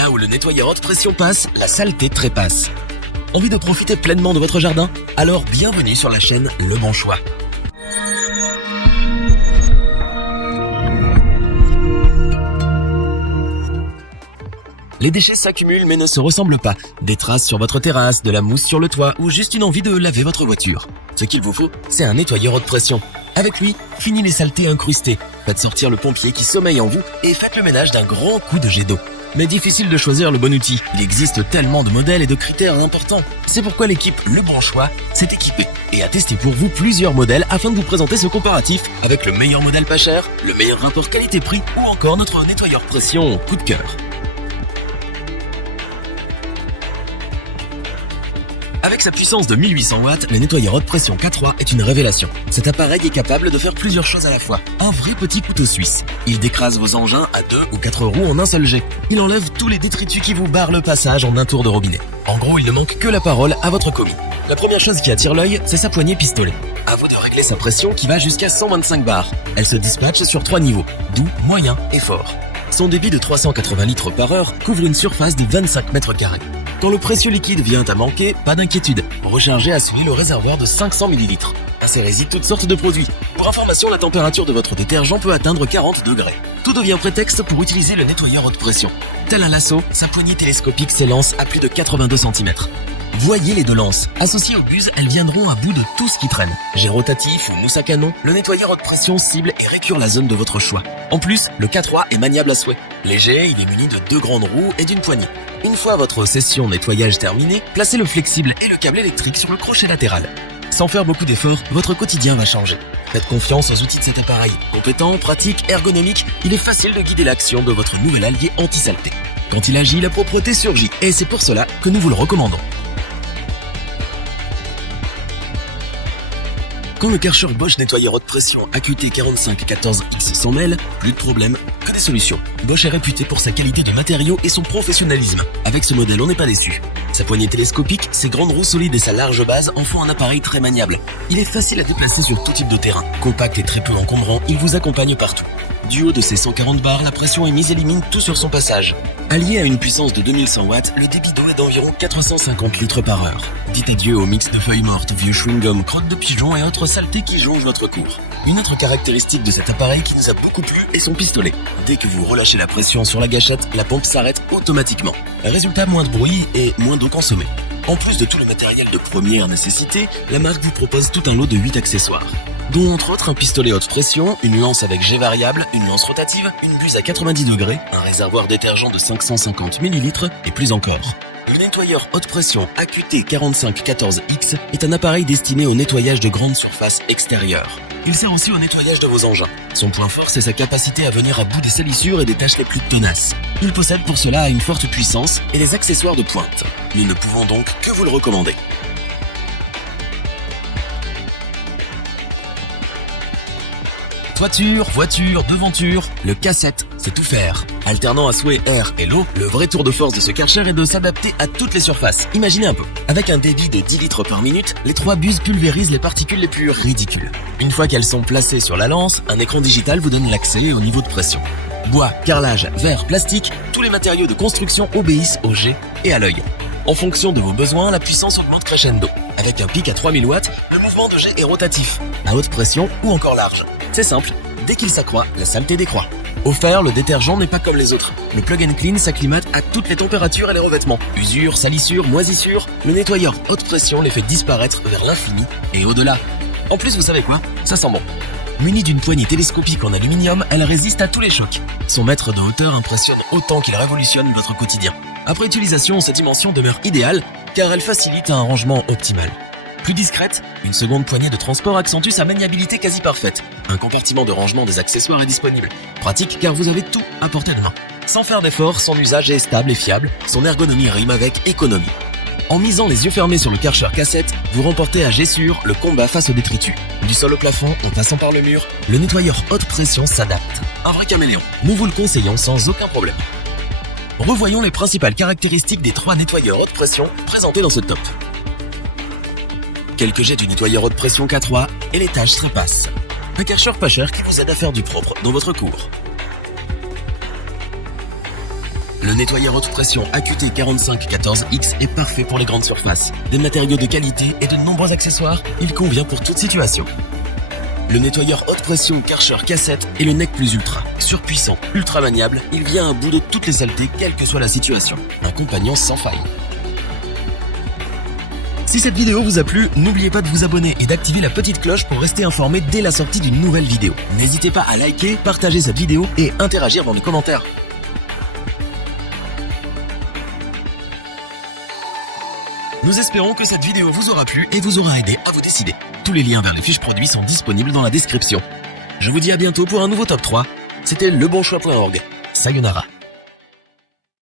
Là où le nettoyeur haute pression passe, la saleté trépasse. Envie de profiter pleinement de votre jardin? Alors bienvenue sur la chaîne Le Bon Choix. Les déchets s'accumulent mais ne se ressemblent pas. Des traces sur votre terrasse, de la mousse sur le toit ou juste une envie de laver votre voiture. Ce qu'il vous faut, c'est un nettoyeur haute pression. Avec lui, fini les saletés incrustées. Faites sortir le pompier qui sommeille en vous et faites le ménage d'un grand coup de jet d'eau. Mais difficile de choisir le bon outil. Il existe tellement de modèles et de critères importants. C'est pourquoi l'équipe Le Bon Choix s'est équipée et a testé pour vous plusieurs modèles afin de vous présenter ce comparatif avec le meilleur modèle pas cher, le meilleur rapport qualité-prix ou encore notre nettoyeur pression coup de cœur. Avec sa puissance de 1800 watts, le nettoyeur haute pression K3 est une révélation. Cet appareil est capable de faire plusieurs choses à la fois. Un vrai petit couteau suisse. Il décrase vos engins à 2 ou 4 roues en un seul jet. Il enlève tous les détritus qui vous barrent le passage en un tour de robinet. En gros, il ne manque que la parole à votre commis. La première chose qui attire l'œil, c'est sa poignée pistolet. À vous de régler sa pression qui va jusqu'à 125 bars. Elle se dispatche sur 3 niveaux, doux, moyen et fort. Son débit de 380 litres par heure couvre une surface de 25 mètres carrés. Quand le précieux liquide vient à manquer, pas d'inquiétude. Rechargez à celui le réservoir de 500 ml. Insérez-y toutes sortes de produits. Pour information, la température de votre détergent peut atteindre 40 degrés. Tout devient prétexte pour utiliser le nettoyeur haute pression. Tel un lasso, sa poignée télescopique s'élance à plus de 82 cm. Voyez les deux lances. Associées aux buses, elles viendront à bout de tout ce qui traîne. Jet rotatif ou mousse à canon, le nettoyeur haute pression cible et récure la zone de votre choix. En plus, le K3 est maniable à souhait. Léger, il est muni de 2 grandes roues et d'une poignée. Une fois votre session nettoyage terminée, placez le flexible et le câble électrique sur le crochet latéral. Sans faire beaucoup d'efforts, votre quotidien va changer. Faites confiance aux outils de cet appareil. Compétent, pratique, ergonomique, il est facile de guider l'action de votre nouvel allié anti-saleté. Quand il agit, la propreté surgit et c'est pour cela que nous vous le recommandons. Quand le Karcher Bosch nettoyeur haute pression AQT 4514X s'en mêle, plus de problème, que des solutions. Bosch est réputé pour sa qualité de matériaux et son professionnalisme. Avec ce modèle, on n'est pas déçu. Sa poignée télescopique, ses grandes roues solides et sa large base en font un appareil très maniable. Il est facile à déplacer sur tout type de terrain. Compact et très peu encombrant, il vous accompagne partout. Du haut de ses 140 bars, la pression émise élimine tout sur son passage. Allié à une puissance de 2100 watts, le débit d'eau est d'environ 450 litres par heure. Dites adieu au mix de feuilles mortes, vieux chewing-gum, crottes de pigeons et autres saletés qui jongent votre cour. Une autre caractéristique de cet appareil qui nous a beaucoup plu est son pistolet. Dès que vous relâchez la pression sur la gâchette, la pompe s'arrête automatiquement. Résultat, moins de bruit et moins d'eau consommée. En plus de tout le matériel de première nécessité, la marque vous propose tout un lot de 8 accessoires, dont entre autres un pistolet haute pression, une lance avec jet variable, une lance rotative, une buse à 90 degrés, un réservoir détergent de 550 ml et plus encore. Le nettoyeur haute pression AQT 4514X est un appareil destiné au nettoyage de grandes surfaces extérieures. Il sert aussi au nettoyage de vos engins. Son point fort, c'est sa capacité à venir à bout des salissures et des tâches les plus tenaces. Il possède pour cela une forte puissance et des accessoires de pointe. Nous ne pouvons donc que vous le recommander. Toiture, voiture, devanture, le K7, c'est tout faire. Alternant à souhait air et l'eau, le vrai tour de force de ce Karcher est de s'adapter à toutes les surfaces. Imaginez un peu. Avec un débit de 10 litres par minute, les 3 buses pulvérisent les particules les plus ridicules. Une fois qu'elles sont placées sur la lance, un écran digital vous donne l'accès au niveau de pression. Bois, carrelage, verre, plastique, tous les matériaux de construction obéissent au jet et à l'œil. En fonction de vos besoins, la puissance augmente crescendo. Avec un pic à 3000 watts, le mouvement de jet est rotatif, à haute pression ou encore large. C'est simple, dès qu'il s'accroît, la saleté décroît. Offert, le détergent n'est pas comme les autres. Le plug and clean s'acclimate à toutes les températures et les revêtements. Usure, salissure, moisissure, le nettoyeur haute pression les fait disparaître vers l'infini et au-delà. En plus, vous savez quoi? Ça sent bon. Munie d'une poignée télescopique en aluminium, elle résiste à tous les chocs. Son mètre de hauteur impressionne autant qu'il révolutionne votre quotidien. Après utilisation, cette dimension demeure idéale car elle facilite un rangement optimal. Plus discrète, une seconde poignée de transport accentue sa maniabilité quasi parfaite. Un compartiment de rangement des accessoires est disponible. Pratique car vous avez tout à portée de main. Sans faire d'effort, son usage est stable et fiable, son ergonomie rime avec économie. En misant les yeux fermés sur le Karcher K7, vous remportez à jet sûr le combat face aux détritus. Du sol au plafond, en passant par le mur, le nettoyeur haute pression s'adapte. Un vrai caméléon. Nous vous le conseillons sans aucun problème. Revoyons les principales caractéristiques des 3 nettoyeurs haute pression présentés dans ce top. Quelques jets du nettoyeur haute pression K3 et les tâches trépassent. Un Karcher pas cher qui vous aide à faire du propre dans votre cour. Le nettoyeur haute pression AQT 4514X est parfait pour les grandes surfaces. Des matériaux de qualité et de nombreux accessoires, il convient pour toute situation. Le nettoyeur haute pression Karcher K7 est le nec plus ultra. Surpuissant, ultra maniable, il vient à bout de toutes les saletés, quelle que soit la situation. Un compagnon sans faille. Si cette vidéo vous a plu, n'oubliez pas de vous abonner et d'activer la petite cloche pour rester informé dès la sortie d'une nouvelle vidéo. N'hésitez pas à liker, partager cette vidéo et interagir dans les commentaires. Nous espérons que cette vidéo vous aura plu et vous aura aidé à vous décider. Tous les liens vers les fiches produits sont disponibles dans la description. Je vous dis à bientôt pour un nouveau top 3. C'était lebonchoix.org. Sayonara.